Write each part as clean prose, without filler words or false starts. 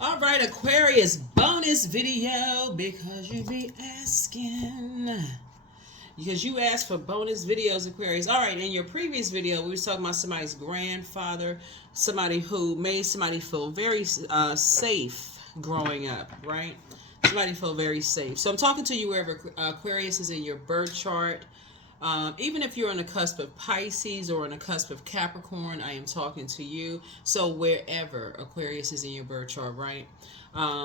All right, Aquarius bonus video because you be asking. Because you asked for bonus videos, Aquarius. All right, in your previous video, we were talking about somebody's grandfather, somebody who made somebody feel very safe growing up, right? Somebody feel very safe. So I'm talking to you wherever Aquarius is in your birth chart. Even if you're on the cusp of Pisces or on the cusp of Capricorn, I am talking to you. So wherever Aquarius is in your birth chart, right?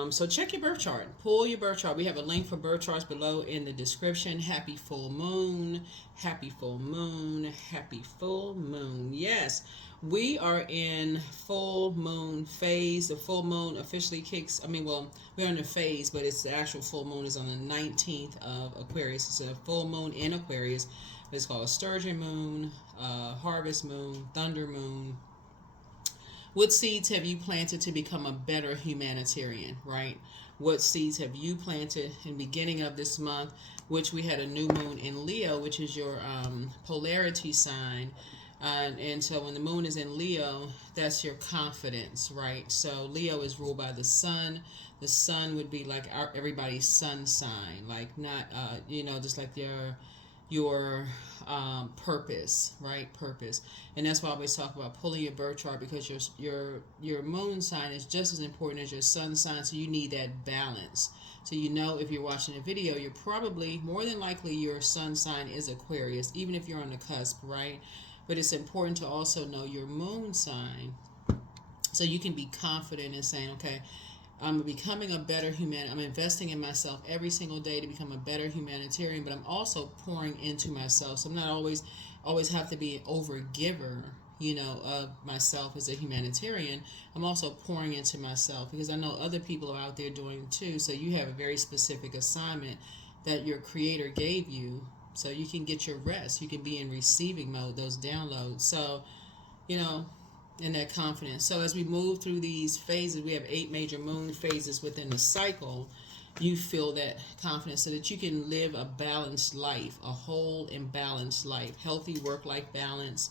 So check your birth chart. Pull your birth chart. We have a link for birth charts below in the description. Happy full moon. Happy full moon. Happy full moon. Yes, we are in full moon phase. The full moon officially kicks, we're in a phase, but it's the actual full moon is on the 19th of Aquarius. It's a full moon in Aquarius. It's called a sturgeon moon, harvest moon, thunder moon. What seeds have you planted to become a better humanitarian, right? What seeds have you planted in the beginning of this month, which we had a new moon in Leo, which is your polarity sign. And so when the moon is in Leo, that's your confidence, right? So Leo is ruled by the sun. The sun would be like everybody's sun sign, like not, just like your purpose, right? Purpose. And that's why I always talk about pulling your birth chart, because your moon sign is just as important as your sun sign. So you need that balance. So if you're watching a video, you're probably more than likely your sun sign is Aquarius, even if you're on the cusp, right? But it's important to also know your moon sign so you can be confident in saying, okay, I'm becoming a better human. I'm investing in myself every single day to become a better humanitarian, but I'm also pouring into myself. So I'm not always have to be an overgiver, of myself as a humanitarian. I'm also pouring into myself because I know other people are out there doing it too. So you have a very specific assignment that your creator gave you, so you can get your rest. You can be in receiving mode, those downloads. So, in that confidence. So as we move through these phases, we have 8 major moon phases within the cycle. You feel that confidence so that you can live a balanced life, a whole and balanced life, healthy work-life balance.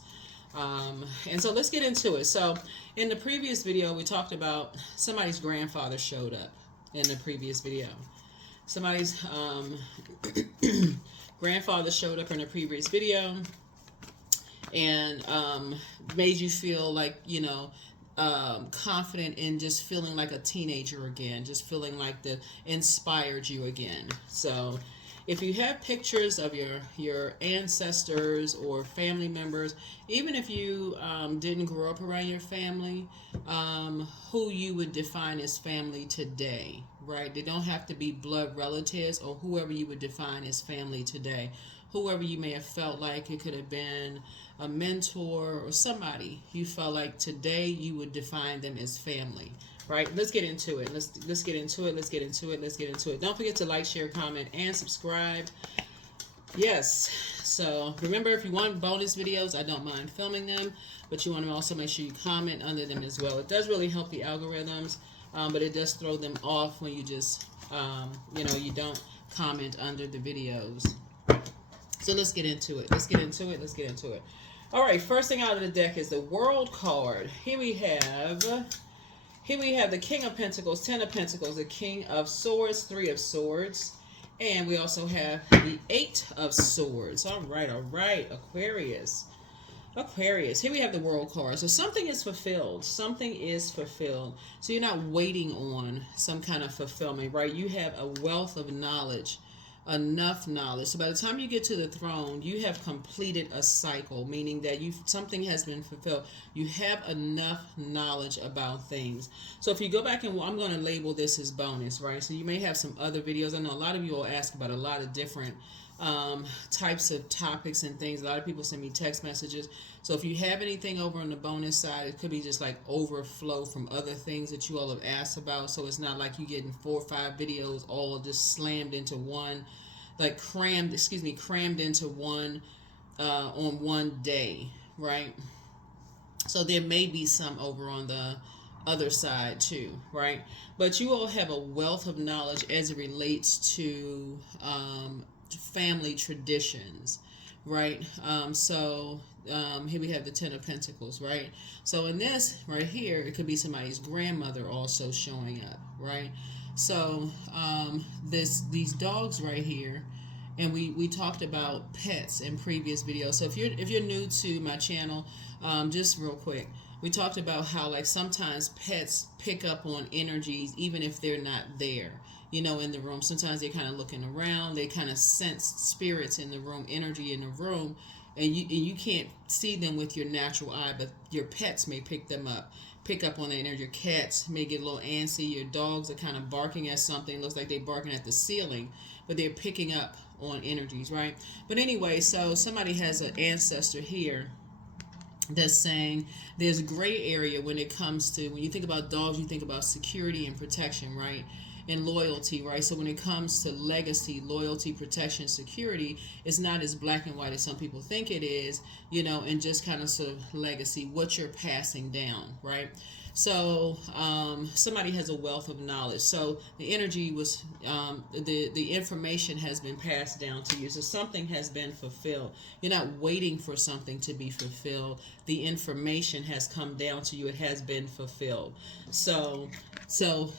And so let's get into it. So in the previous video, we talked about somebody's grandfather showed up in the previous video. Somebody's grandfather showed up in a previous video and made you feel like, confident in just feeling like a teenager again, just feeling like inspired you again. So if you have pictures of your ancestors or family members, even if you didn't grow up around your family, who you would define as family today, right? They don't have to be blood relatives or whoever you would define as family today. Whoever you may have felt like it could have been a mentor or somebody you felt like today you would define them as family. Right, let's get into it. Let's get into it. Let's get into it. Let's get into it. Don't forget to like, share, comment, and subscribe. Yes. So remember, if you want bonus videos, I don't mind filming them, but you want to also make sure you comment under them as well. It does really help the algorithms, but it does throw them off when you just, you don't comment under the videos. So let's get into it. Let's get into it. Let's get into it. All right. First thing out of the deck is the World card. Here we have the King of Pentacles, 10 of Pentacles, the King of Swords, 3 of Swords, and we also have the 8 of Swords. All right, Aquarius. Here we have the World card. So something is fulfilled. Something is fulfilled. So you're not waiting on some kind of fulfillment, right? You have a wealth of knowledge. Enough knowledge. So by the time you get to the throne, you have completed a cycle, meaning that something has been fulfilled. You have enough knowledge about things. So if you go back and I'm going to label this as bonus, right? So you may have some other videos. I know a lot of you will ask about a lot of different types of topics and things. A lot of people send me text messages. So if you have anything over on the bonus side, it could be just like overflow from other things that you all have asked about. So it's not like you getting 4 or 5 videos all just slammed into one, like crammed into one on one day, right? So there may be some over on the other side too, right? But you all have a wealth of knowledge as it relates to family traditions, right? Here we have the Ten of Pentacles, right? So in this right here, it could be somebody's grandmother also showing up, right? So these dogs right here, and we talked about pets in previous videos. So if you're new to my channel, just real quick, we talked about how like sometimes pets pick up on energies even if they're not there, you know, in the room. Sometimes they're kind of looking around, they kind of sense spirits in the room, energy in the room, and you can't see them with your natural eye, but your pets may pick up on the energy. Your cats may get a little antsy. Your dogs are kind of barking at something. It looks like they're barking at the ceiling, but they're picking up on energies, right? But anyway, so somebody has an ancestor here that's saying there's a gray area when it comes to, when you think about dogs, you think about security and protection, right? And loyalty, right? So when it comes to legacy, loyalty, protection, security, it's not as black and white as some people think it is, you know, and just kind of sort of legacy, what you're passing down, right? So somebody has a wealth of knowledge. So the energy was, the information has been passed down to you. So something has been fulfilled. You're not waiting for something to be fulfilled. The information has come down to you. It has been fulfilled. So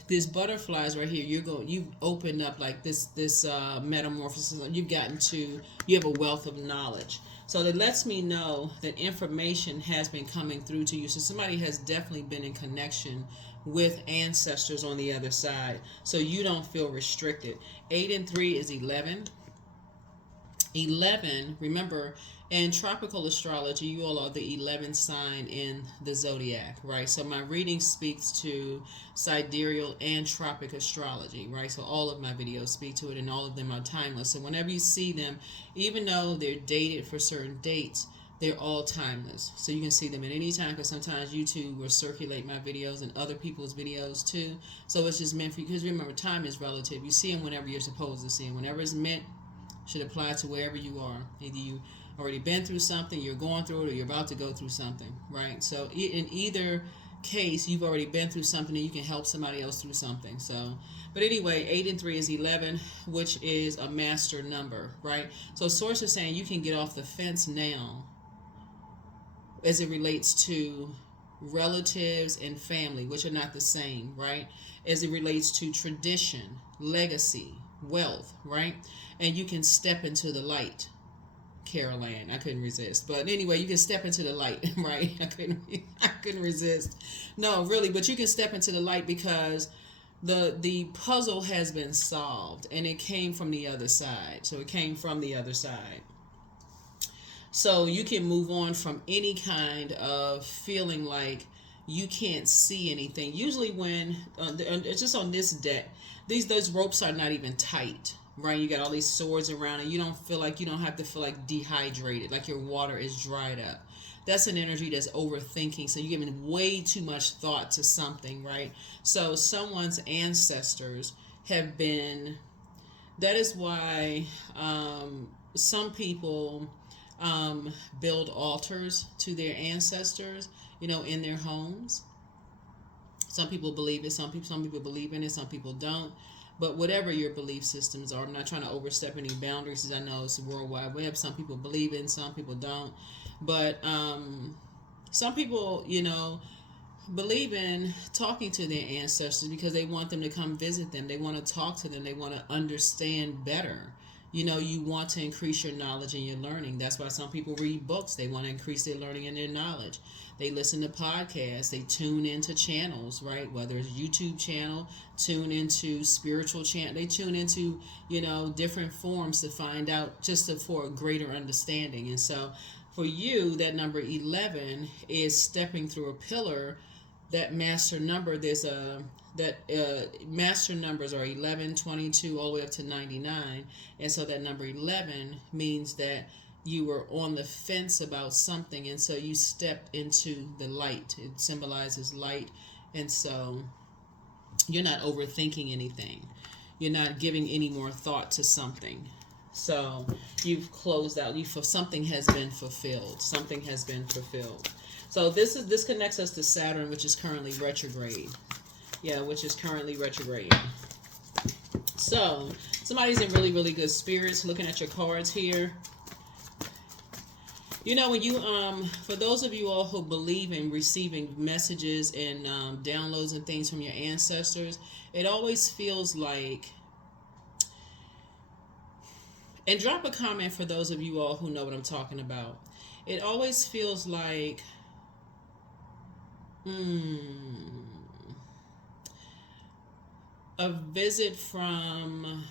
these butterflies right here, you've opened up like this metamorphosis. You have a wealth of knowledge. So that lets me know that information has been coming through to you. So somebody has definitely been in connection with ancestors on the other side. So you don't feel restricted. 8 and 3 is 11. 11, remember, in tropical astrology, you all are the 11th sign in the zodiac, right? So my reading speaks to sidereal and tropic astrology, right? So all of my videos speak to it, and all of them are timeless. So whenever you see them, even though they're dated for certain dates, they're all timeless. So you can see them at any time, because sometimes YouTube will circulate my videos and other people's videos too. So it's just meant for you, because remember, time is relative. You see them whenever you're supposed to see them. Whenever it's meant, should apply to wherever you are. Either you already been through something, you're going through it, or you're about to go through something, right? So in either case, you've already been through something, and you can help somebody else through something. So, but anyway, 8 and 3 is 11, which is a master number, right? So source is saying you can get off the fence now as it relates to relatives and family, which are not the same, right? As it relates to tradition, legacy, wealth, right? And you can step into the light. Caroline, I couldn't resist. But anyway, you can step into the light, right? I couldn't resist. No, really, but you can step into the light because the puzzle has been solved, and it came from the other side. So it came from the other side. So you can move on from any kind of feeling like you can't see anything. Usually when it's just on this deck, those ropes are not even tight, right? You got all these swords around, and you don't have to feel like dehydrated, like your water is dried up. That's an energy that's overthinking. So you're giving way too much thought to something, right? So someone's ancestors have been, that is why some people build altars to their ancestors, you know, in their homes. Some people believe it, some people believe in it, some people don't. But whatever your belief systems are, I'm not trying to overstep any boundaries, because I know it's a worldwide web. Some people believe in, some people don't. But some people, you know, believe in talking to their ancestors because they want them to come visit them. They want to talk to them. They want to understand better. You know, you want to increase your knowledge and your learning. That's why some people read books. They want to increase their learning and their knowledge. They listen to podcasts. They tune into channels, right? Whether it's YouTube channel, tune into spiritual channel. They tune into, you know, different forms to find out for a greater understanding. And so for you, that number 11 is stepping through a pillar. That master number, master numbers are 11, 22, all the way up to 99. And so that number 11 means that you were on the fence about something, and so you stepped into the light. It symbolizes light. And so you're not overthinking anything. You're not giving any more thought to something. So you've closed out. Something has been fulfilled. Something has been fulfilled. So this connects us to Saturn, which is currently retrograde. Yeah, which is currently retrograde. So somebody's in really, really good spirits. Looking at your cards here. You know, when you for those of you all who believe in receiving messages and downloads and things from your ancestors, it always feels like, and drop a comment for those of you all who know what I'm talking about. It always feels like a visit from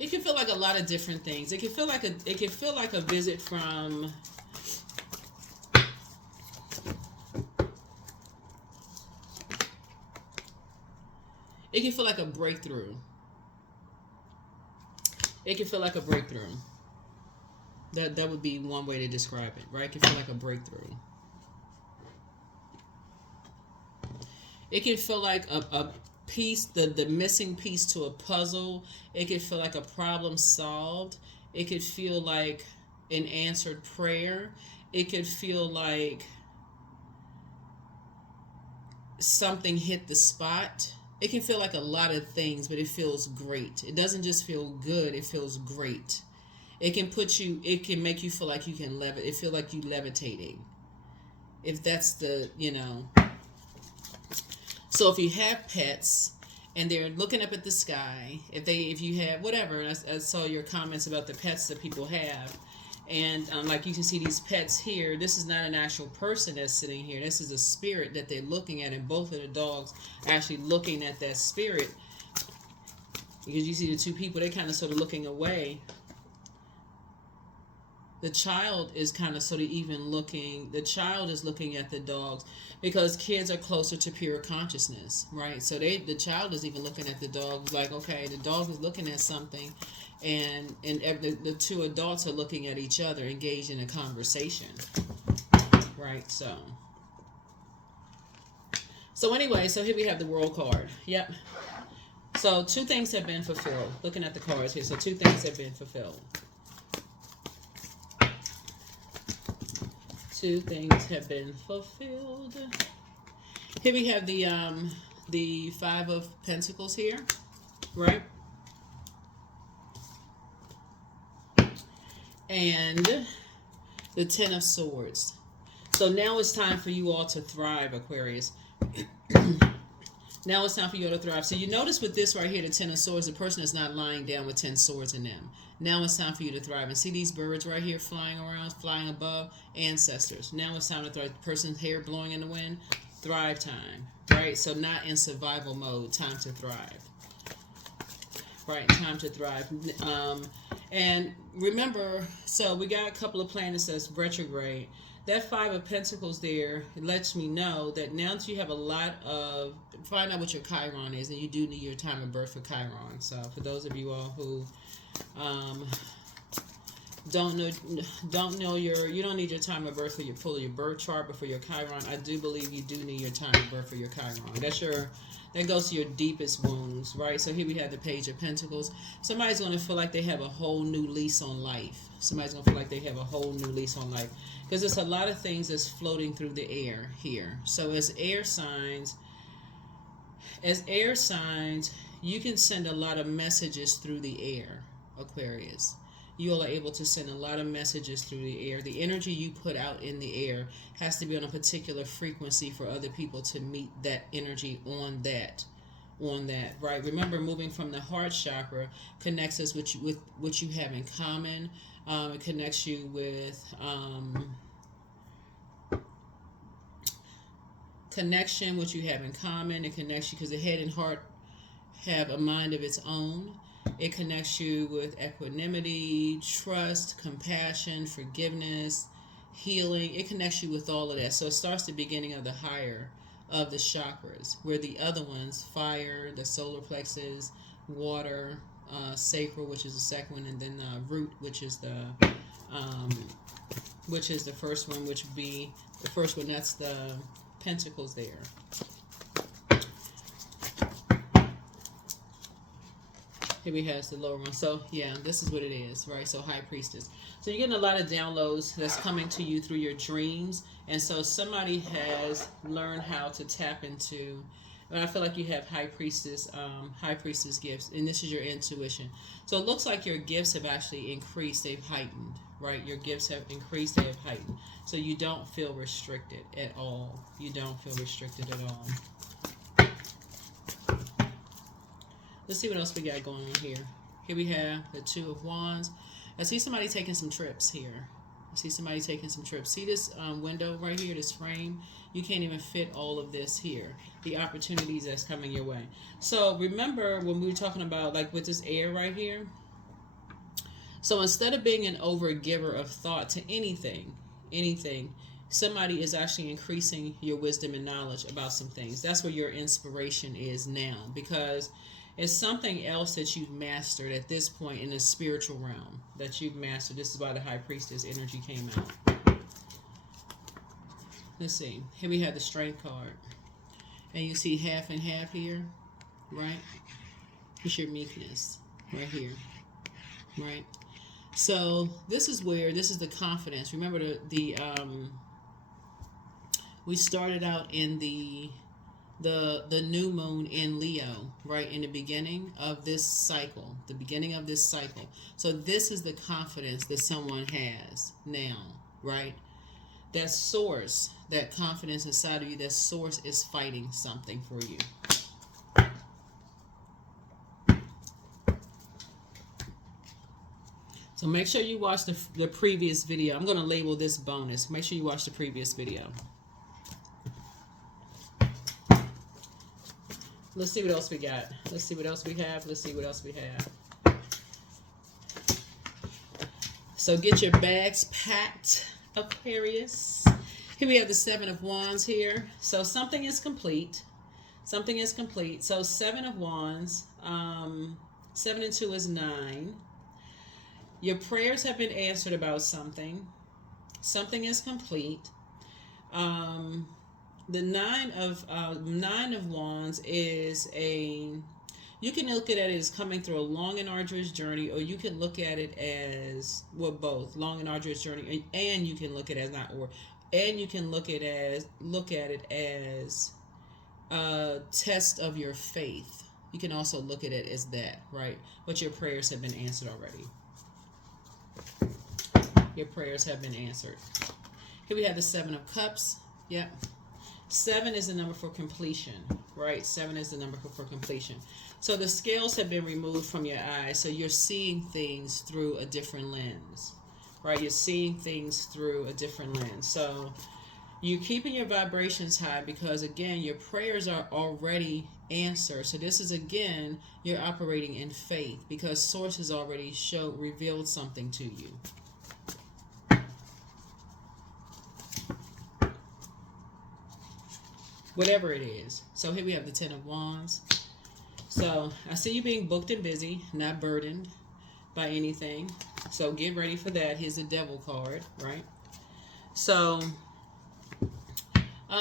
it can feel like a lot of different things. It can feel like a visit from it can feel like a breakthrough. It can feel like a breakthrough. That would be one way to describe it, right? It can feel like a breakthrough. It can feel like a piece, the missing piece to a puzzle. It could feel like a problem solved. It could feel like an answered prayer. It could feel like something hit the spot. It can feel like a lot of things, but it feels great. It doesn't just feel good, it feels great. It can make you feel like you can levitate. It feel like you levitating. If that's the, So if you have pets and they're looking up at the sky, if you have whatever, and I saw your comments about the pets that people have, and like you can see these pets here, this is not an actual person that's sitting here. This is a spirit that they're looking at, and both of the dogs are actually looking at that spirit. Because you see the two people, they're kind of sort of looking away. The child is kind of sort of even looking, the child is looking at the dogs because kids are closer to pure consciousness, right? So the child is even looking at the dog like, okay, the dog is looking at something, and the two adults are looking at each other, engaged in a conversation, right? So anyway, so here we have the World card. Yep. So two things have been fulfilled. Looking at the cards here, so two things have been fulfilled. Two things have been fulfilled. Here we have the Five of Pentacles here, right? And the Ten of Swords. So now it's time for you all to thrive, Aquarius. Now it's time for you all to thrive. So you notice with this right here, the Ten of Swords, the person is not lying down with 10 swords in them. Now it's time for you to thrive. And see these birds right here flying around, flying above? Ancestors. Now it's time to thrive. The person's hair blowing in the wind? Thrive time. Right? So not in survival mode. Time to thrive. Right? Time to thrive. And remember, so we got a couple of planets that's retrograde. That Five of Pentacles there, it lets me know that now that you have a lot of, find out what your Chiron is, and you do need your time of birth for Chiron. So for those of you all who don't know you don't need your time of birth for your your birth chart, but for your Chiron, I do believe you do need your time of birth for your Chiron. That goes to your deepest wounds, right? So here we have the Page of Pentacles. Somebody's going to feel like they have a whole new lease on life. Somebody's going to feel like they have a whole new lease on life. Because there's a lot of things that's floating through the air here. So as air signs, you can send a lot of messages through the air, Aquarius. You all are able to send a lot of messages through the air. The energy you put out in the air has to be on a particular frequency for other people to meet that energy on that, right? Remember, moving from the heart chakra connects us with what you have in common. It connects you with connection, what you have in common. It connects you because the head and heart have a mind of its own. It connects you with equanimity, trust, compassion, forgiveness, healing. It connects you with all of that. So it starts the beginning of the higher of the chakras, where the other ones, fire, the solar plexus, water, sacral, which is the second one, and then root, which is the first one, which would be the first one. That's the pentacles there. Here we have the lower one. So yeah, this is what it is, right? So High Priestess. So you're getting a lot of downloads that's coming to you through your dreams. And so somebody has learned how to tap into But I feel like you have high priestess gifts, and this is your intuition. So it looks like your gifts have actually increased. They've heightened, right? Your gifts have increased. They have heightened. So you don't feel restricted at all. You don't feel restricted at all. Let's see what else we got going on here. Here we have the Two of Wands. I see somebody taking some trips here. I see somebody taking some trips. See this window right here, this frame? You can't even fit all of this here. The opportunities that's coming your way. So remember when we were talking about, like, with this air right here? So instead of being an over giver of thought to anything, somebody is actually increasing your wisdom and knowledge about some things. That's where your inspiration is now, because it's something else that you've mastered at this point in the spiritual realm that you've mastered. This is why the High Priestess energy came out. Let's see. Here we have the Strength card. And you see half and half here, right? It's your meekness right here, right? So this is the confidence. Remember we started out in the new moon in Leo, right, in the beginning of this cycle, So this is the confidence that someone has now, right? That source, that confidence inside of you, that source is fighting something for you. So make sure you watch the previous video. I'm going to label this bonus. Make sure you watch the previous video. Let's see what else we got. Let's see what else we have. So get your bags packed, Aquarius. Here we have the Seven of Wands here. So something is complete. So 7 of Wands. 7 and 2 is 9. Your prayers have been answered about something. Something is complete. The Nine of Wands is you can look at it as coming through a long and arduous journey, or you can look at it as, well, both long and arduous journey, and you can look at it as a test of your faith. You can also look at it as that, right? But your prayers have been answered already. Your prayers have been answered. Here we have the Seven of Cups. Yep. 7 is the number for completion, right? 7 is the number for completion. So the scales have been removed from your eyes, so you're seeing things through a different lens, right? You're seeing things through a different lens. So you're keeping your vibrations high because, again, your prayers are already answered. So this is, again, you're operating in faith because Source has already revealed something to you. Whatever it is. So here we have the 10 of Wands. So I see you being booked and busy, not burdened by anything. So get ready for that. Here's the Devil card, right? So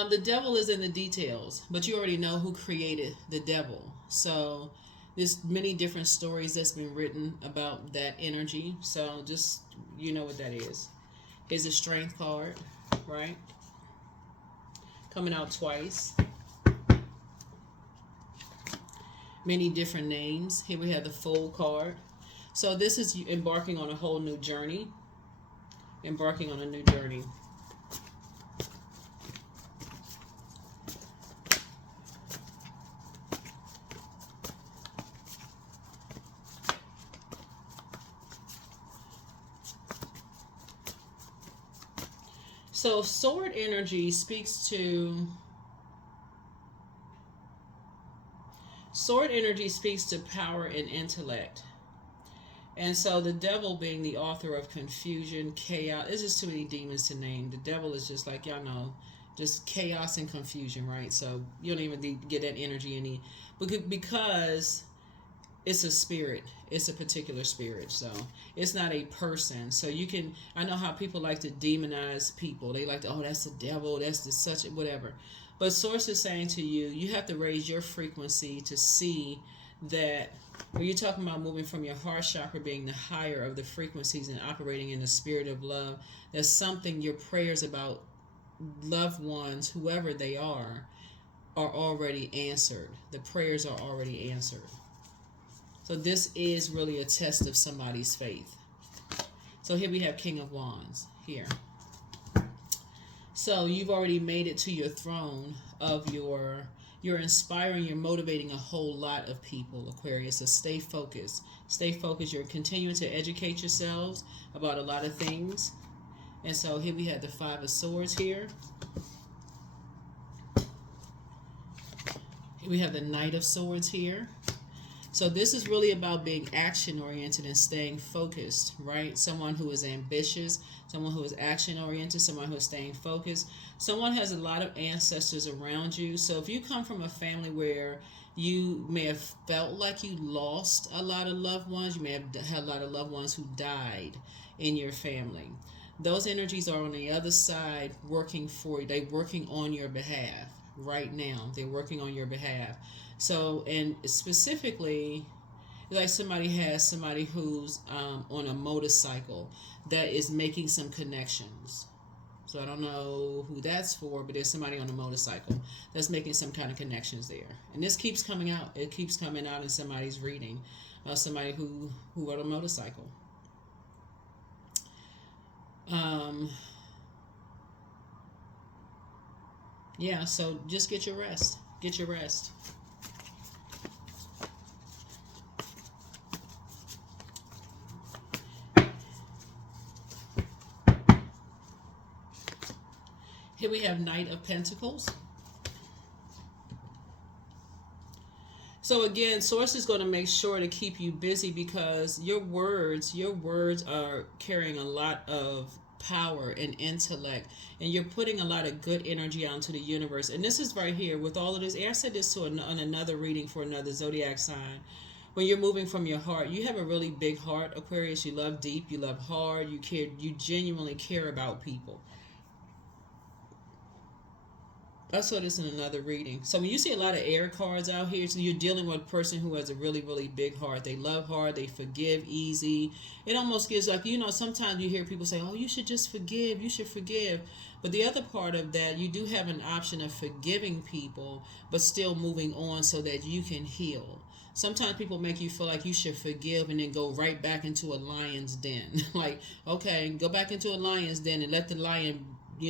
the devil is in the details, but you already know who created the devil. So there's many different stories that's been written about that energy. So just, you know what that is. Here's the Strength card, right? Coming out twice. Many different names. Here we have the Fool card. So this is you embarking on a whole new journey. Embarking on a new journey. So sword energy speaks to power and intellect. And so the devil being the author of confusion, chaos, there's just too many demons to name. The devil is just like, y'all know, just chaos and confusion, right? So you don't even get that energy because it's a spirit. It's a particular spirit. So it's not a person. So I know how people like to demonize people. They like to, oh, that's the devil. That's the such, whatever. But Source is saying to you, you have to raise your frequency to see that when you're talking about moving from your heart chakra being the higher of the frequencies and operating in the spirit of love, there's something your prayers about loved ones, whoever they are are already answered. The prayers are already answered. So this is really a test of somebody's faith. So here we have King of Wands here. So you've already made it to your throne of you're inspiring, you're motivating a whole lot of people, Aquarius. So stay focused. Stay focused. You're continuing to educate yourselves about a lot of things. And so here we have the Five of Swords here. Here we have the Knight of Swords here. So this is really about being action-oriented and staying focused, right? Someone who is ambitious, someone who is action-oriented, someone who is staying focused. Someone has a lot of ancestors around you. So if you come from a family where you may have felt like you lost a lot of loved ones, you may have had a lot of loved ones who died in your family. Those energies are on the other side working for you. They're working on your behalf right now. They're working on your behalf. So, and specifically, like somebody who's on a motorcycle that is making some connections. So I don't know who that's for, but there's somebody on a motorcycle that's making some kind of connections there. And this keeps coming out. It keeps coming out in somebody's reading. Somebody who rode a motorcycle. Yeah, so just get your rest. Get your rest. Here we have Knight of Pentacles. So again, Source is going to make sure to keep you busy because your words are carrying a lot of power and intellect, and you're putting a lot of good energy out into the universe. And this is right here with all of this. I said this on another reading for another zodiac sign. When you're moving from your heart, you have a really big heart, Aquarius. You love deep, you love hard, you care, you genuinely care about people. I saw this in another reading. So when you see a lot of air cards out here, so you're dealing with a person who has a really, really big heart. They love hard. They forgive easy. It almost gives like, sometimes you hear people say, oh, you should just forgive. You should forgive. But the other part of that, you do have an option of forgiving people, but still moving on so that you can heal. Sometimes people make you feel like you should forgive and then go right back into a lion's den. Like, okay, go back into a lion's den and let the lion,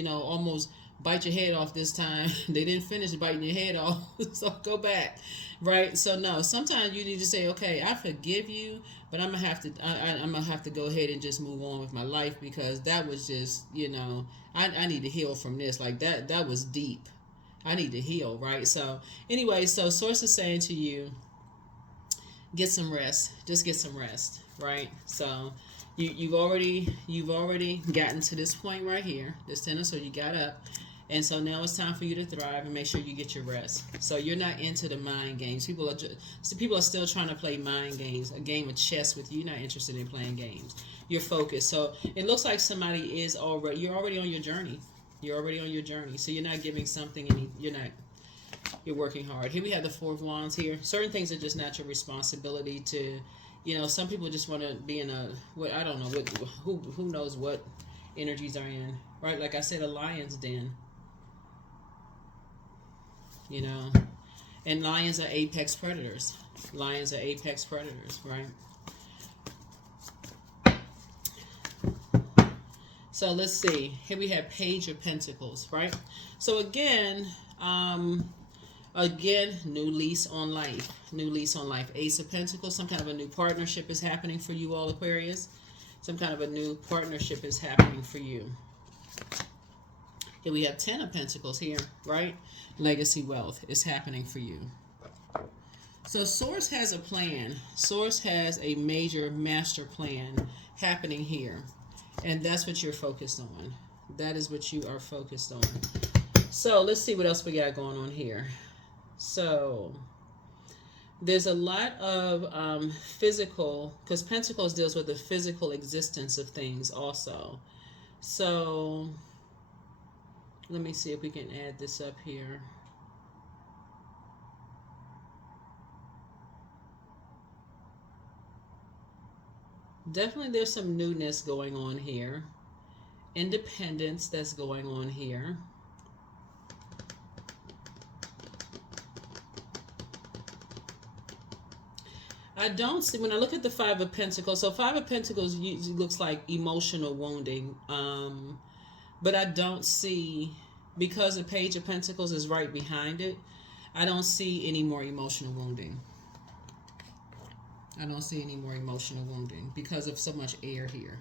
almost bite your head off this time. They didn't finish biting your head off, so go back, right? So no, sometimes you need to say, okay, I forgive you, but I'm gonna have to go ahead and just move on with my life because that was just, I need to heal from this. Like that was deep. I need to heal, right? So anyway, so Source is saying to you, get some rest. Just get some rest, right? So you've already gotten to this point right here, this tenor. So you got up. And so now it's time for you to thrive and make sure you get your rest. So you're not into the mind games. People are still trying to play mind games, a game of chess with you. You're not interested in playing games. You're focused. So it looks like somebody you're already on your journey. You're already on your journey. So you're not giving something you're working hard. Here we have the Four of Wands here. Certain things are just not your responsibility to, some people just want to be in I don't know, who knows what energies are in, right? Like I said, a lion's den. And lions are apex predators. Lions are apex predators, right? So let's see. Here we have Page of Pentacles, right? So again, new lease on life. New lease on life. Ace of Pentacles. Some kind of a new partnership is happening for you all, Aquarius. Some kind of a new partnership is happening for you. Here we have 10 of Pentacles here, right? Legacy wealth is happening for you. So Source has a plan. Source has a major master plan happening here. And that's what you're focused on. That is what you are focused on. So let's see what else we got going on here. So there's a lot of physical, because Pentacles deals with the physical existence of things also. So let me see if we can add this up here. Definitely there's some newness going on here. Independence that's going on here. I don't see, when I look at the Five of Pentacles, so Five of Pentacles usually looks like emotional wounding. But I don't see, because the Page of Pentacles is right behind it, I don't see any more emotional wounding. I don't see any more emotional wounding because of so much air here.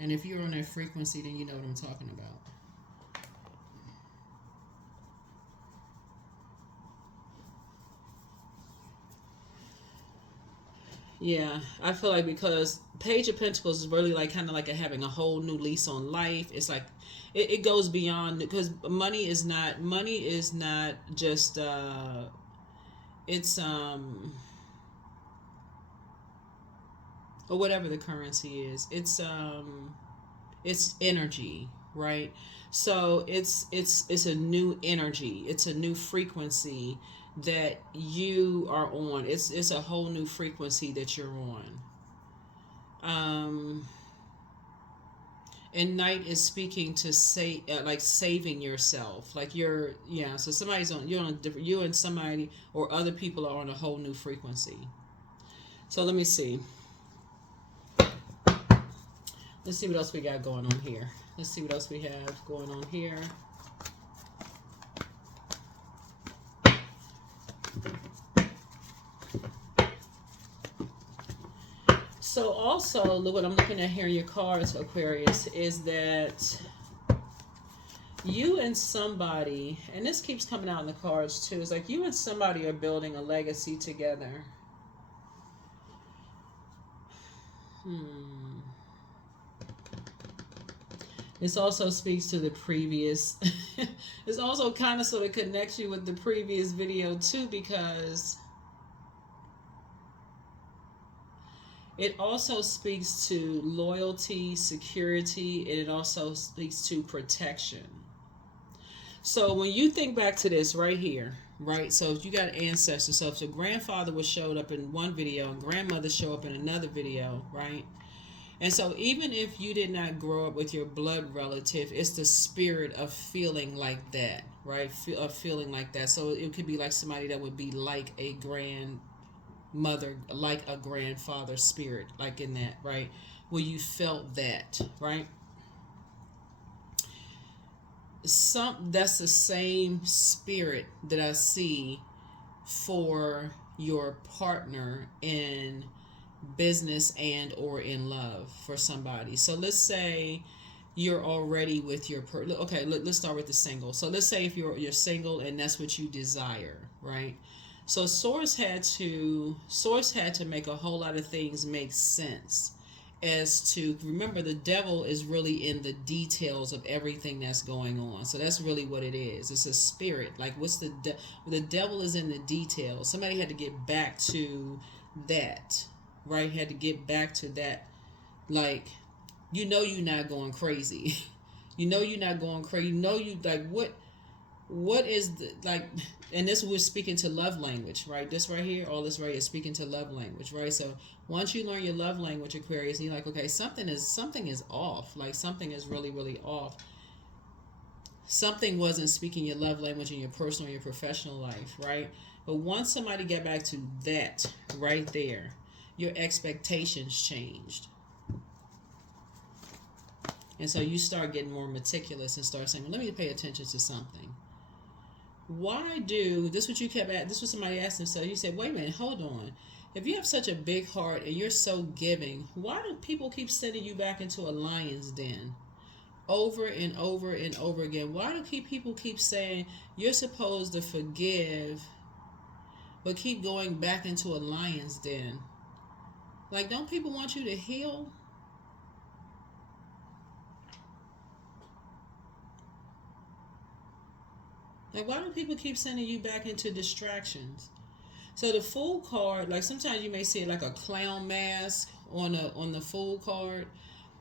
And if you're on that frequency, then you know what I'm talking about. Yeah, I feel like because Page of Pentacles is really like kind of like having a whole new lease on life. It's like it goes beyond, because money is not just it's or whatever the currency is. It's energy, right? So it's a new energy. It's a new frequency that you are on. It's a whole new frequency that you're on. And Knight is speaking to say like saving yourself, like so somebody's on, you're on a different, you and somebody or other people are on a whole new frequency. So let me see. Let's see what else we got going on here. Let's see what else we have going on here. So also, look what I'm looking at here in your cards, Aquarius, is that you and somebody, and this keeps coming out in the cards too, is like you and somebody are building a legacy together. This also speaks to the previous. This also kind of sort of connects you with the previous video too, because it also speaks to loyalty, security, and it also speaks to protection. So when you think back to this right here, right? So if you got ancestors, so if your grandfather was showed up in one video and grandmother show up in another video, right? And so even if you did not grow up with your blood relative, it's the spirit of feeling like that, right? Of feeling like that. So it could be like somebody that would be like a grandmother, like a grandfather spirit, like in that, right? Where you felt that, right? That's the same spirit that I see for your partner in business and or in love for somebody. So let's say you're already with your okay, let's start with the single. So let's say if you're single and that's what you desire, right? So source had to make a whole lot of things make sense. As to remember, the devil is really in the details of everything that's going on. So that's really what it is. It's a spirit. Like what's the devil is in the details. Somebody had to get back to that, right? Had to get back to that. Like, you're not going crazy. You're not going crazy. You like what is the like, and this was speaking to love language, right? This right here, all this right here is speaking to love language, right? So once you learn your love language, Aquarius, and you're like, okay, something is off. Like something is really, really off. Something wasn't speaking your love language in your personal or your professional life, right? But once somebody get back to that right there, your expectations changed. And so you start getting more meticulous and start saying, well, let me pay attention to something. Why do this? What you kept at? This was somebody asked themselves. You said, "Wait a minute, hold on. If you have such a big heart and you're so giving, why do people keep sending you back into a lion's den over and over and over again? Why do people keep saying you're supposed to forgive, but keep going back into a lion's den? Like, don't people want you to heal?" Like, why do people keep sending you back into distractions? So the Fool card, like sometimes you may see it like a clown mask on the Fool card,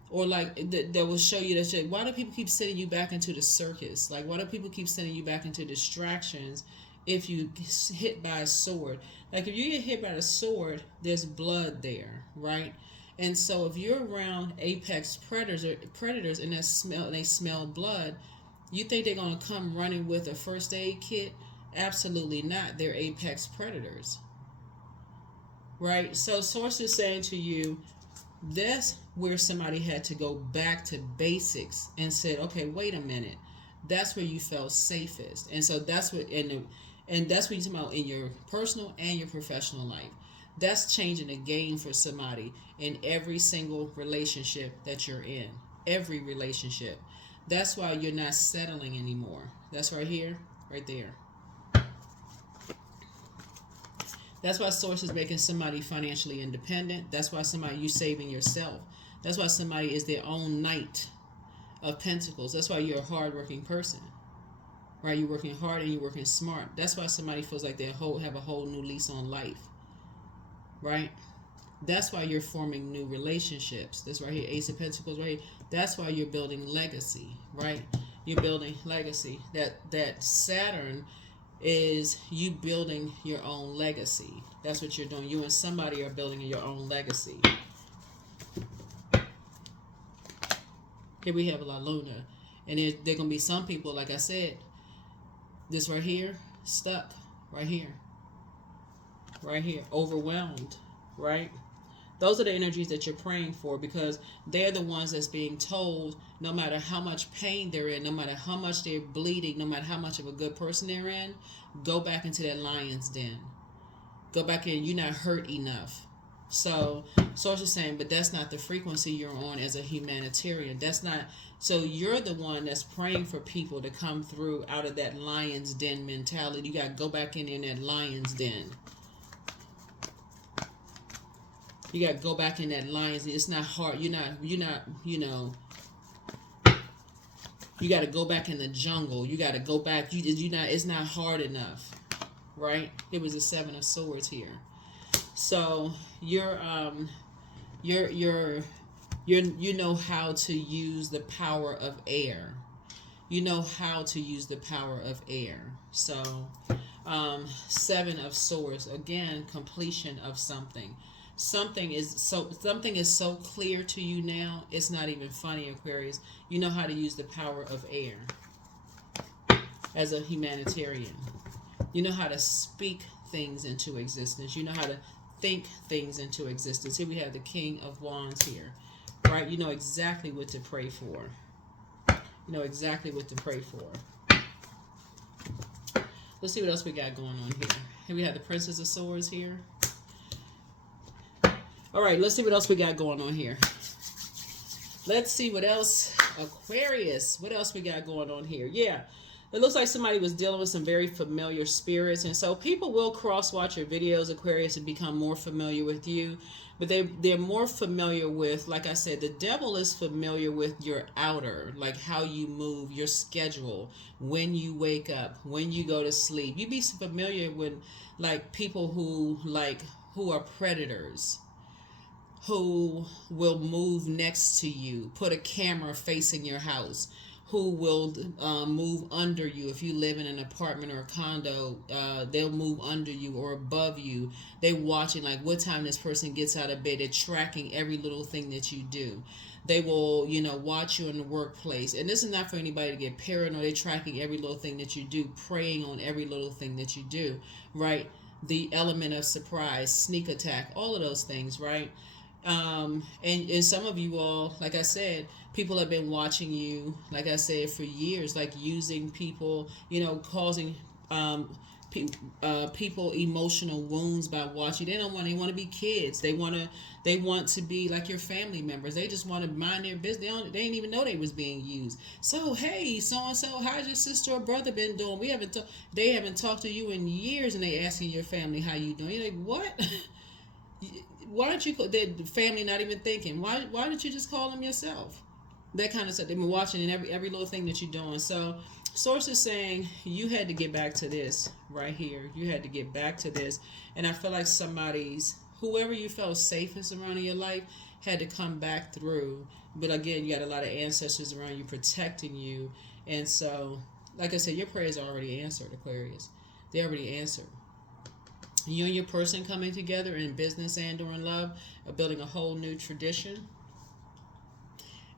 or like that will show you that. Why do people keep sending you back into the circus? Like, why do people keep sending you back into distractions if you get hit by a sword? Like, if you get hit by a sword, there's blood there, right? And so if you're around apex predators and they smell blood, you think they're going to come running with a first aid kit Absolutely not. They're apex predators, right? So source is saying to you, that's where somebody had to go back to basics and said, okay, wait a minute. That's where you felt safest. And so that's what and that's what you're talking about in your personal and your professional life. That's changing the game for somebody in every single relationship that you're in. Every relationship. That's why you're not settling anymore. That's right here, right there. That's why source is making somebody financially independent. That's why somebody you saving yourself. That's why somebody is their own knight of pentacles. That's why you're a hardworking person, right? You're working hard and you're working smart. That's why somebody feels like they have a whole new lease on life, right? That's why you're forming new relationships. This right here, Ace of Pentacles, right here. That's why you're building legacy, right? You're building legacy. That Saturn is you building your own legacy. That's what you're doing. You and somebody are building your own legacy. Here we have La Luna. And there going to be some people, like I said, this right here, stuck. Right here. Right here. Overwhelmed. Right? Those are the energies that you're praying for, because they're the ones that's being told, no matter how much pain they're in, no matter how much they're bleeding, no matter how much of a good person they're in, go back into that lion's den. Go back in. You're not hurt enough. So, Source is saying, but that's not the frequency you're on as a humanitarian. That's not. So you're the one that's praying for people to come through out of that lion's den mentality. You got to go back in that lion's den. You got to go back in that lion's den. It's not hard. You're not, you know, you got to go back in the jungle. You got to go back. It's not hard enough, right? It was the Seven of Swords here. So you know how to use the power of air. You know how to use the power of air. So, Seven of Swords, again, completion of something. Something is so clear to you now, it's not even funny, Aquarius. You know how to use the power of air as a humanitarian. You know how to speak things into existence. You know how to think things into existence. Here we have the King of Wands here, right? You know exactly what to pray for. You know exactly what to pray for. Let's see what else we got going on here. Here we have the Princess of Swords here. All right, let's see what else we got going on here. Let's see what else, Aquarius, what else we got going on here. Yeah, it looks like somebody was dealing with some very familiar spirits. And so people will cross-watch your videos, Aquarius, and become more familiar with you. But they're more familiar with, like I said, the devil is familiar with your outer, like how you move, your schedule, when you wake up, when you go to sleep. You be familiar with, like, people who are predators, who will move next to you, put a camera facing your house, who will move under you. If you live in an apartment or a condo, they'll move under you or above you. They're watching, like, what time this person gets out of bed. They're tracking every little thing that you do. They will, watch you in the workplace. And this is not for anybody to get paranoid. They're tracking every little thing that you do, preying on every little thing that you do, right? The element of surprise, sneak attack, all of those things, right? And some of you all, like I said, people have been watching you, like I said, for years, like using people, causing people emotional wounds by watching. They want to be kids. They want to be like your family members. They just want to mind their business. They didn't even know they was being used. So, hey, so-and-so, how's your sister or brother been doing? They haven't talked to you in years, and they asking your family how you doing. You're like, what? Why don't you call the family not even thinking? Why don't you just call them yourself? That kind of stuff. They've been watching every little thing that you're doing. So Source is saying you had to get back to this right here. You had to get back to this. And I feel like whoever you felt safest around in your life had to come back through. But again, you got a lot of ancestors around you protecting you. And so, like I said, your prayers are already answered, Aquarius. They already answered. You and your person coming together in business and or in love are building a whole new tradition.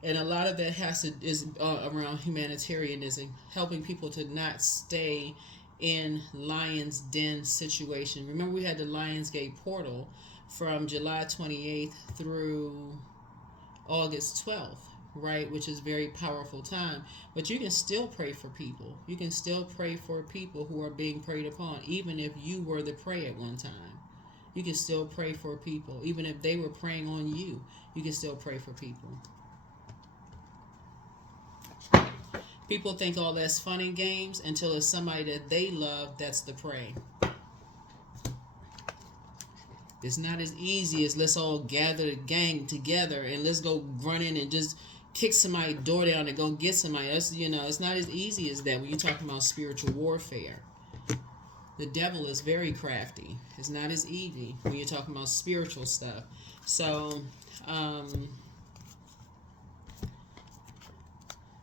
And a lot of that is around humanitarianism, helping people to not stay in Lion's Den situation. Remember, we had the Lionsgate portal from July 28th through August 12th, right? Which is very powerful time. But you can still pray for people. You can still pray for people who are being preyed upon, even if you were the prey at one time. You can still pray for people, even if they were preying on you. You can still pray for people. People think all that's fun and games until it's somebody that they love that's the prey. It's not as easy as let's all gather the gang together and let's go run in and just kick somebody's door down and go get somebody. That's, it's not as easy as that when you're talking about spiritual warfare. The devil is very crafty. It's not as easy when you're talking about spiritual stuff. So,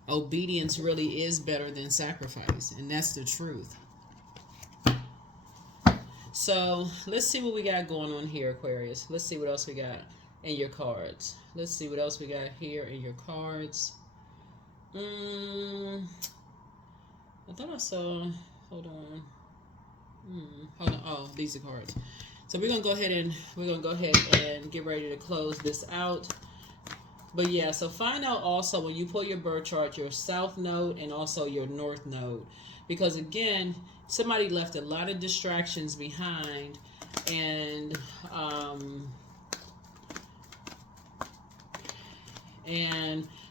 obedience really is better than sacrifice, and that's the truth. So let's see what we got going on here, Aquarius. Let's see what else we got in your cards. Let's see what else we got here in your cards. I thought I saw, hold on. Oh, these are cards. So we're gonna go ahead and get ready to close this out. But yeah, so find out also when you pull your birth chart, your south node and also your north node. Because again, somebody left a lot of distractions behind, and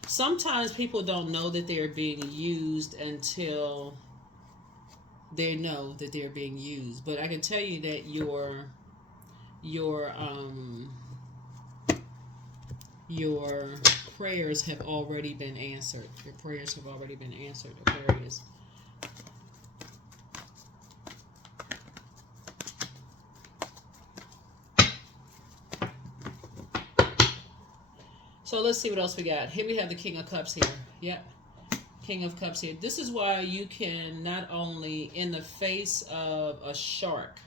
sometimes people don't know that they're being used until they know that they're being used. But I can tell you that your prayers have already been answered. Your prayers have already been answered, Aquarius. So let's see what else we got. Here we have the King of Cups here. Yep. King of Cups here. This is why you can not only, in the face of a shark,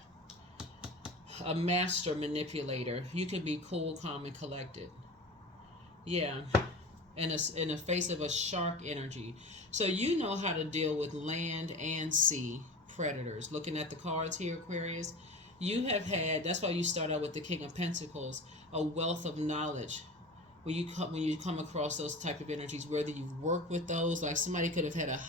a master manipulator, you can be cool, calm, and collected. Yeah. In the face of a shark energy. So you know how to deal with land and sea predators. Looking at the cards here, Aquarius, you have had, that's why you start out with the King of Pentacles, a wealth of knowledge. When you come across those type of energies, whether you've worked with those, like somebody could have had a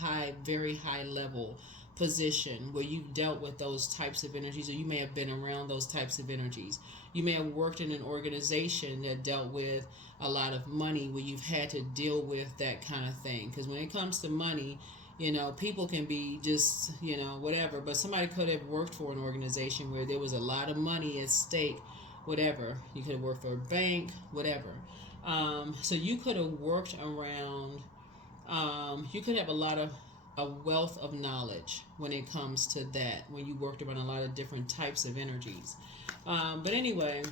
very high level position where you've dealt with those types of energies, or you may have been around those types of energies. You may have worked in an organization that dealt with a lot of money, where you've had to deal with that kind of thing. Because when it comes to money, people can be just, whatever. But somebody could have worked for an organization where there was a lot of money at stake, whatever. You could have worked for a bank, whatever. So you could have worked around, you could have a wealth of knowledge when it comes to that, when you worked around a lot of different types of energies. But anyway,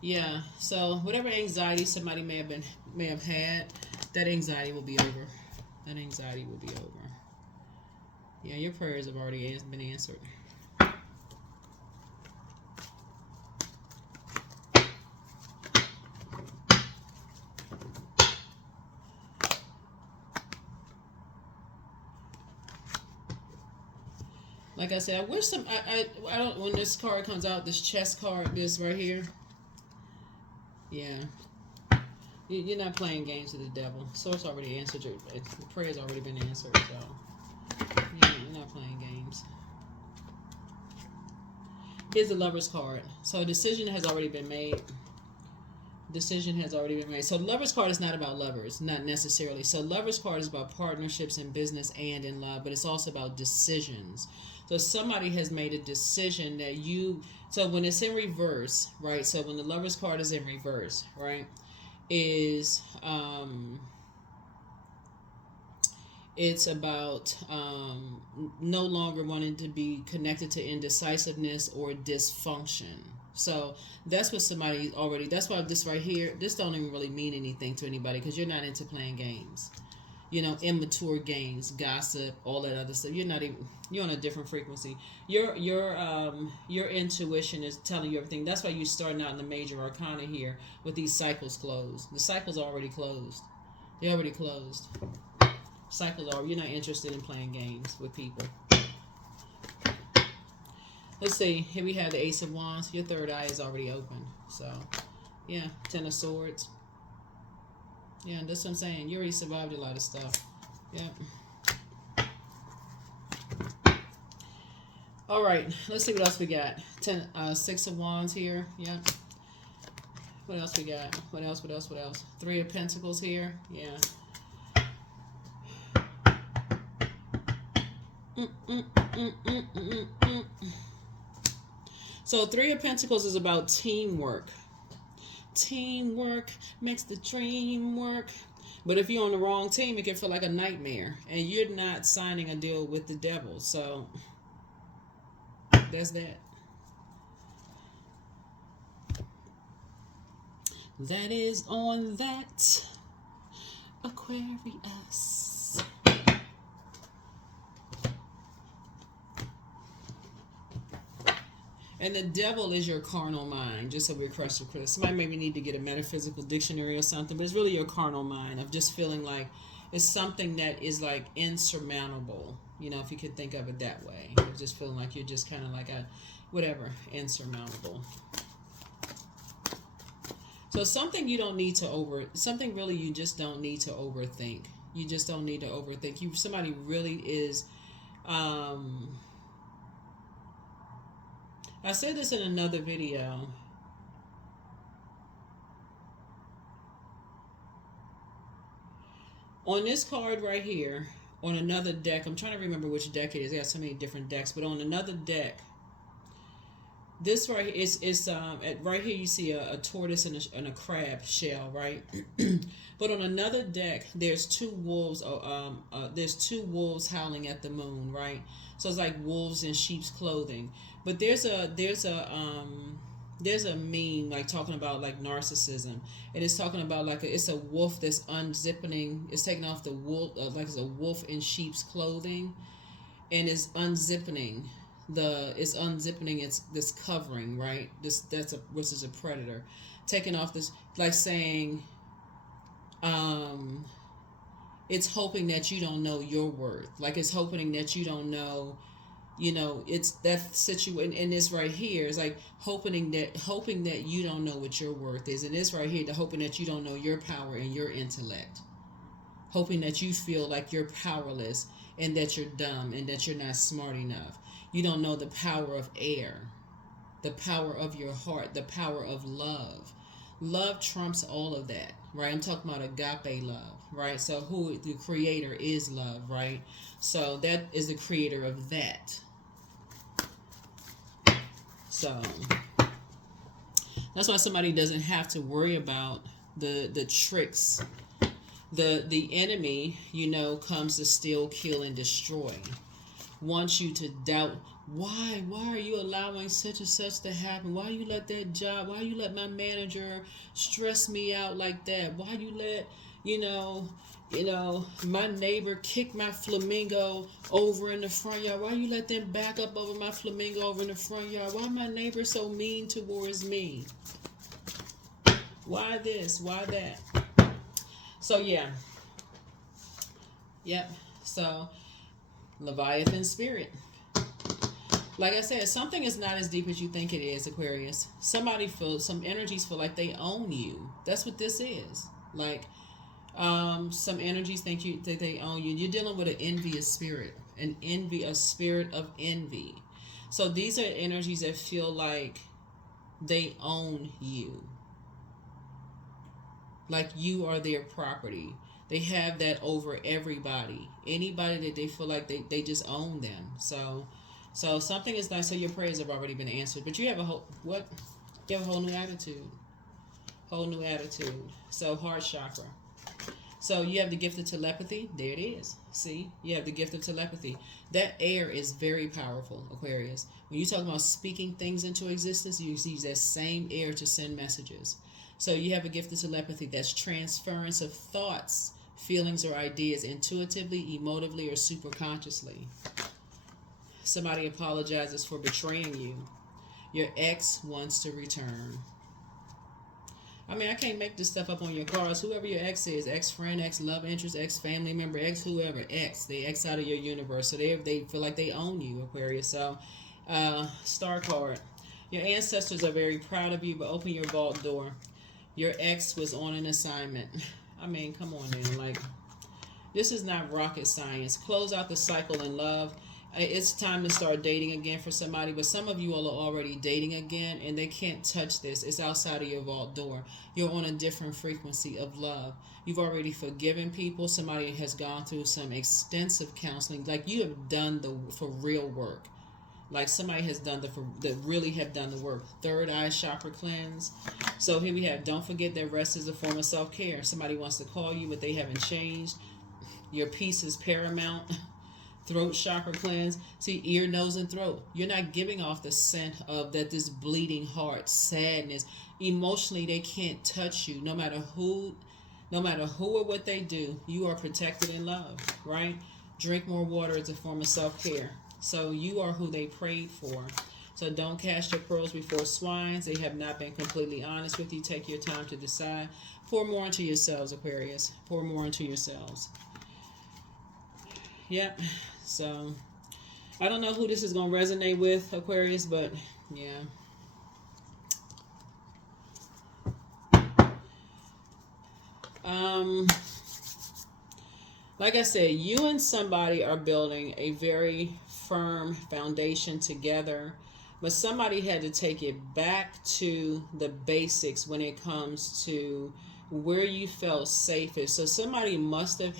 yeah, so whatever anxiety somebody may have had, that anxiety will be over. That anxiety will be over. Yeah, your prayers have already been answered. Like I said, I wish I don't, when this card comes out, this chest card, this right here. Yeah. You're not playing games with the devil. Source already answered your prayer's already been answered, so yeah, you're not playing games. Here's the Lover's card. So a decision has already been made. Decision has already been made. So the Lover's card is not about lovers, not necessarily. So Lover's card is about partnerships in business and in love, but it's also about decisions. So somebody has made a decision that so when it's in reverse, right? So when the Lover's card is in reverse, right, is it's about no longer wanting to be connected to indecisiveness or dysfunction. So that's what somebody already, that's why this right here, this don't even really mean anything to anybody, because you're not into playing games. Immature games, gossip, all that other stuff. You're on a different frequency. Your intuition is telling you everything. That's why you're starting out in the major arcana here with these cycles closed. The cycle's already closed. They already closed. Cycle's over. You're not interested in playing games with people. Let's see. Here we have the Ace of Wands. Your third eye is already open. So, yeah. Ten of Swords. Yeah, that's what I'm saying. You already survived a lot of stuff. Yeah. All right. Let's see what else we got. Six of Wands here. Yeah. What else we got? What else? Three of Pentacles here. Yeah. So Three of Pentacles is about teamwork. Teamwork makes the dream work. But if you're on the wrong team, it can feel like a nightmare. And you're not signing a deal with the devil. So that's that. That is on that, Aquarius. And the devil is your carnal mind, just so we're crushed. Somebody maybe need to get a metaphysical dictionary or something, but it's really your carnal mind of just feeling like it's something that is like insurmountable. You know, if you could think of it that way. You're just feeling like you're just kind of like a, whatever, insurmountable. So something you don't need to something really you just don't need to overthink. You just don't need to overthink. Somebody really is, I said this in another video. On this card right here, on another deck, I'm trying to remember which deck it is. I got so many different decks, but on another deck, this right here is right here you see a tortoise and a crab shell, right? But on another deck, there's two wolves. There's two wolves howling at the moon, right? So it's like wolves in sheep's clothing. But there's a meme like talking about like narcissism, and it's talking about like it's a wolf that's unzipping. It's taking off the wolf, like it's a wolf in sheep's clothing, and it's unzipping. It's unzipping its this covering, right? Which is a predator, taking off this, like saying, it's hoping that you don't know your worth, like it's hoping that you don't know, it's that situation. And this right here is like hoping that you don't know what your worth is, and this right here, the hoping that you don't know your power and your intellect, hoping that you feel like you're powerless and that you're dumb and that you're not smart enough. You don't know the power of air, the power of your heart, the power of love. Love trumps all of that, right? I'm talking about agape love, right? So who the creator is love, right? So that is the creator of that. So that's why somebody doesn't have to worry about the tricks. The enemy, comes to steal, kill, and destroy. Wants you to doubt, why are you allowing such and such to happen? Why you let that job, why you let my manager stress me out like that? Why you let, my neighbor kick my flamingo over in the front yard? Why you let them back up over my flamingo over in the front yard? Why my neighbor so mean towards me? Why this? Why that? So yeah. Yep. So Leviathan spirit. Like I said, something is not as deep as you think it is, Aquarius. Some energies feel like they own you. That's what this is. Like, some energies think they own you. You're dealing with an envious spirit, a spirit of envy. So these are energies that feel like they own you. Like you are their property. They have that over everybody. Anybody that they feel like they just own them. So something is not, so your prayers have already been answered. But you have a whole new attitude. Whole new attitude. So heart chakra. So you have the gift of telepathy. There it is. See? You have the gift of telepathy. That air is very powerful, Aquarius. When you talk about speaking things into existence, you use that same air to send messages. So you have a gift of telepathy. That's transference of thoughts, feelings, or ideas intuitively, emotively, or superconsciously. Somebody apologizes for betraying you. Your ex wants to return. I mean, I can't make this stuff up on your cards. Whoever your ex is, ex-friend, ex-love interest, ex-family member, ex-whoever, ex. They ex out of your universe. So they feel like they own you, Aquarius. So, star card. Your ancestors are very proud of you, but open your vault door. Your ex was on an assignment. I mean, come on now. Like, this is not rocket science. Close out the cycle in love. It's time to start dating again for somebody, but some of you all are already dating again and they can't touch this. It's outside of your vault door. You're on a different frequency of love. You've already forgiven people. Somebody has gone through some extensive counseling. Like, you have done the for real work. Like, somebody has done that really have done the work. Third eye chakra cleanse. So here we have, don't forget that rest is a form of self-care. Somebody wants to call you, but they haven't changed. Your peace is paramount. Throat chakra cleanse. See, ear, nose, and throat. You're not giving off the scent of that, this bleeding heart, sadness. Emotionally, they can't touch you. No matter who or what they do, you are protected in love, right? Drink more water. It's a form of self-care. So you are who they prayed for. So don't cast your pearls before swines. They have not been completely honest with you. Take your time to decide. Pour more into yourselves, Aquarius. Pour more into yourselves. Yep. So I don't know who this is going to resonate with, Aquarius, but yeah. Like I said, you and somebody are building a very firm foundation together, but somebody had to take it back to the basics when it comes to where you felt safest. So somebody must have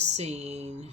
seen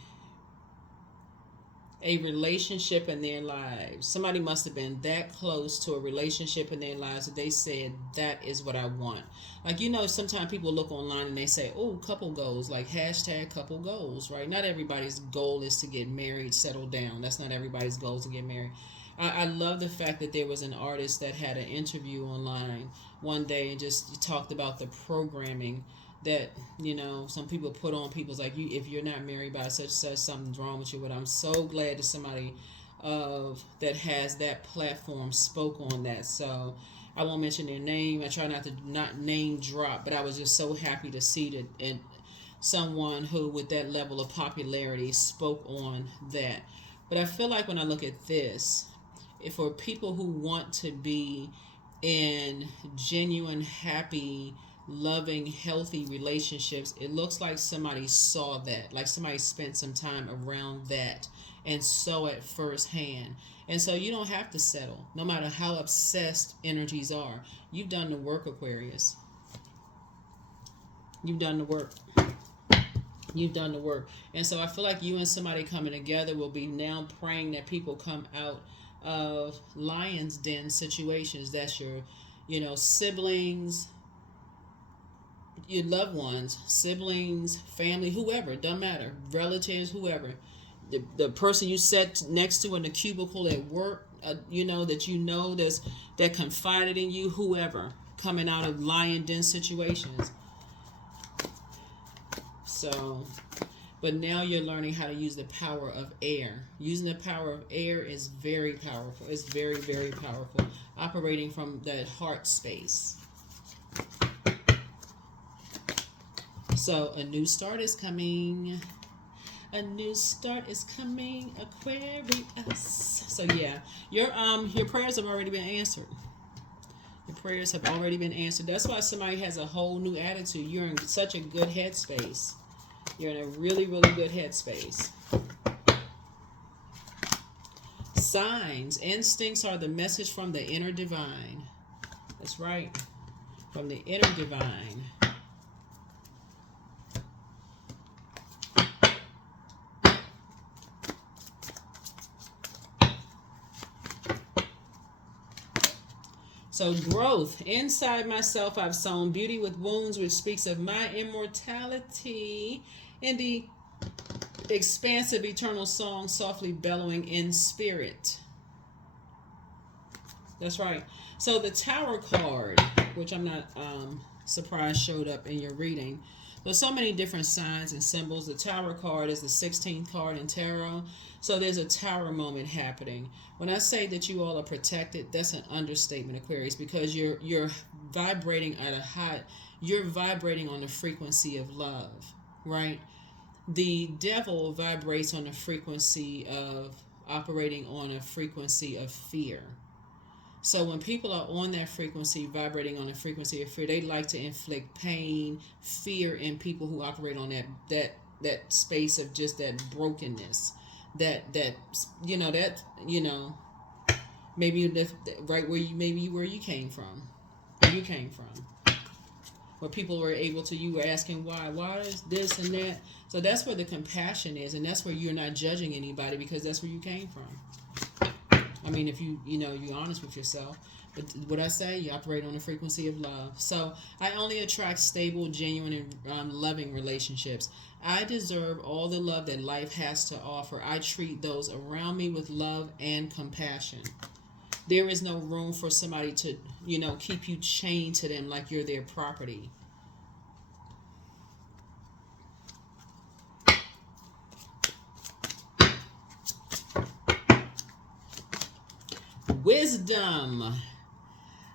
a relationship in their lives. Somebody must have been that close to a relationship in their lives that they said, that is what I want. Like, you know, sometimes people look online and they say, oh, couple goals, like hashtag couple goals, right? Not everybody's goal is to get married, settle down. That's not everybody's goal to get married. I love the fact that there was an artist that had an interview online one day and just talked about the programming that, you know, some people put on people's, like, you, if you're not married by such something's wrong with you. But I'm so glad that somebody that has that platform spoke on that. So I won't mention their name. I try not to not name drop, but I was just so happy to see that, and someone who with that level of popularity spoke on that. But I feel like when I look at this, for people who want to be in genuine, happy, loving, healthy relationships, it looks like somebody saw that, like somebody spent some time around that and saw it firsthand. And so you don't have to settle, no matter how obsessed energies are. You've done the work, Aquarius. You've done the work. You've done the work. And so I feel like you and somebody coming together will be now praying that people come out of lion's den situations. That's your, you know, siblings, your loved ones, siblings, family, whoever, doesn't matter, relatives, whoever, the person you sat next to in the cubicle at work, that confided in you, whoever, coming out of lion den situations. So, but now you're learning how to use the power of air. Using the power of air is very powerful. It's very, very powerful. Operating from that heart space. So a new start is coming. A new start is coming, Aquarius. So yeah, your prayers have already been answered. Your prayers have already been answered. That's why somebody has a whole new attitude. You're in such a good headspace. You're in a really, really good headspace. Signs. Instincts are the message from the inner divine. That's right. From the inner divine. So growth. Inside myself I've sown beauty with wounds, which speaks of my immortality in the expansive eternal song softly bellowing in spirit. That's right. So the Tower card, which I'm not surprised showed up in your reading. There's so many different signs and symbols. The Tower card is the 16th card in tarot. So there's a Tower moment happening. When I say that you all are protected, that's an understatement, Aquarius, because you're vibrating at a high, you're vibrating on the frequency of love, right? The devil vibrates on the frequency of operating on a frequency of fear. So when people are on that frequency, vibrating on the frequency of fear, they like to inflict pain, fear in people who operate on that space of just that brokenness, that maybe you live right where you came from, where people were able to, you were asking why is this and that. So that's where the compassion is, and that's where you're not judging anybody, because that's where you came from. I mean, if you're honest with yourself. But what I say, you operate on the frequency of love. So I only attract stable, genuine, and loving relationships. I deserve all the love that life has to offer. I treat those around me with love and compassion. There is no room for somebody to, keep you chained to them like you're their property. Wisdom.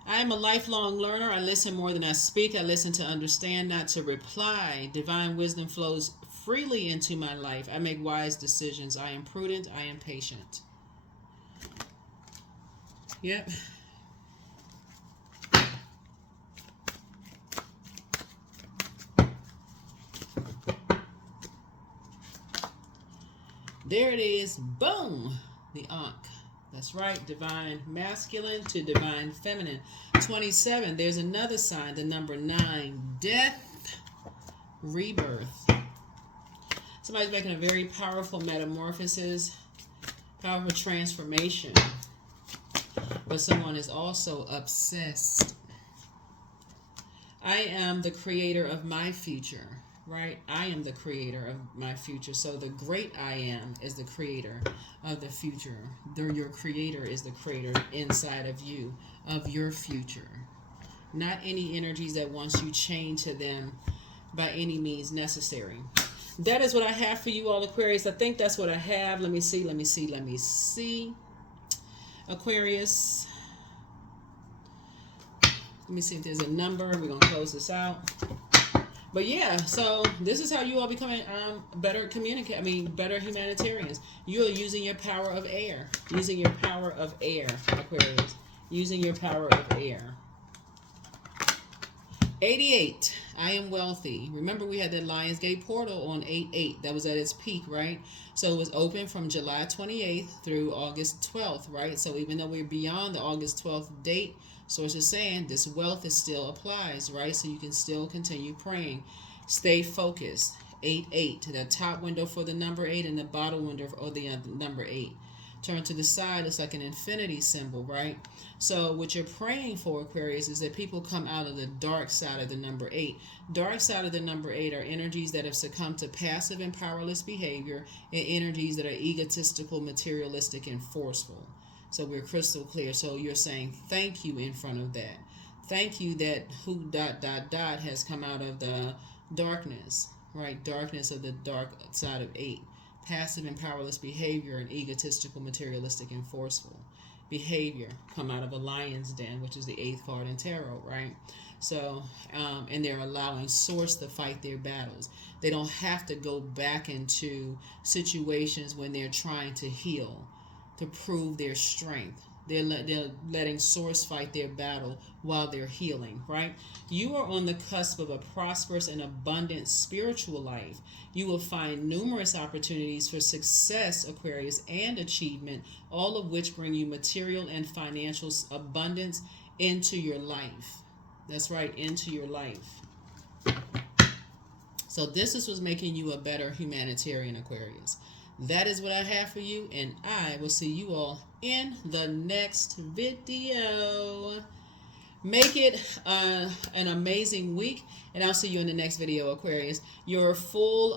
I am a lifelong learner. I listen more than I speak. I listen to understand, not to reply. Divine wisdom flows freely into my life. I make wise decisions. I am prudent. I am patient. Yep. There it is. Boom. The Ankh. That's right. Divine masculine to divine feminine. 27. There's another sign. The number 9. Death. Rebirth. Somebody's making a very powerful metamorphosis. Powerful transformation. But someone is also obsessed. I am the creator of my future. Right? I am the creator of my future. So the great I am is the creator of the future. Your creator is the creator inside of you, of your future. Not any energies that wants you chained to them by any means necessary. That is what I have for you all, Aquarius. I think that's what I have. Let me see. Aquarius. Let me see if there's a number. We're going to close this out. But yeah, so this is how you all becoming better humanitarians. You are using your power of air. Aquarius. Using your power of air. 88. I am wealthy. Remember, we had that Lionsgate portal on 8/8. That was at its peak, right? So it was open from July 28th through August 12th, right? So even though we're beyond the August 12th date, source is saying this wealth is still applies, right? So you can still continue praying. Stay focused. 8/8. The top window for the number 8 and the bottom window for the number 8. Turn to the side, it's like an infinity symbol, right? So what you're praying for, Aquarius, is that people come out of the dark side of the number 8. Dark side of the number 8 are energies that have succumbed to passive and powerless behavior, and energies that are egotistical, materialistic, and forceful. So we're crystal clear. So you're saying thank you in front of that. Thank you that has come out of the darkness, right? Darkness of the dark side of 8. Passive and powerless behavior and egotistical, materialistic, and forceful behavior come out of a lion's den, which is the 8th card in tarot, right? So, and they're allowing source to fight their battles. They don't have to go back into situations when they're trying to heal, to prove their strength. They're letting source fight their battle while they're healing, right? You are on the cusp of a prosperous and abundant spiritual life. You will find numerous opportunities for success, Aquarius, and achievement, all of which bring you material and financial abundance into your life. That's right, into your life. So this is what's making you a better humanitarian, Aquarius. That is what I have for you, and I will see you all in the next video. Make it an amazing week, and I'll see you in the next video, Aquarius. Your full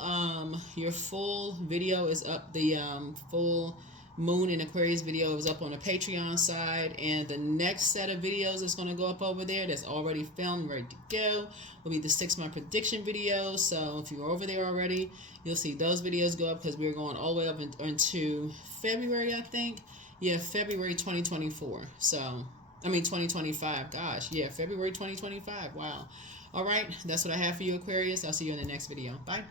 video is up. The full Moon and Aquarius video is up on the Patreon side, and the next set of videos that's going to go up over there that's already filmed, ready to go, will be the 6-month prediction video. So if you're over there already, you'll see those videos go up, because we're going all the way up into February, I think. Yeah, February 2024. So, I mean 2025. Gosh, yeah, February 2025. Wow. All right, that's what I have for you, Aquarius. I'll see you in the next video. Bye.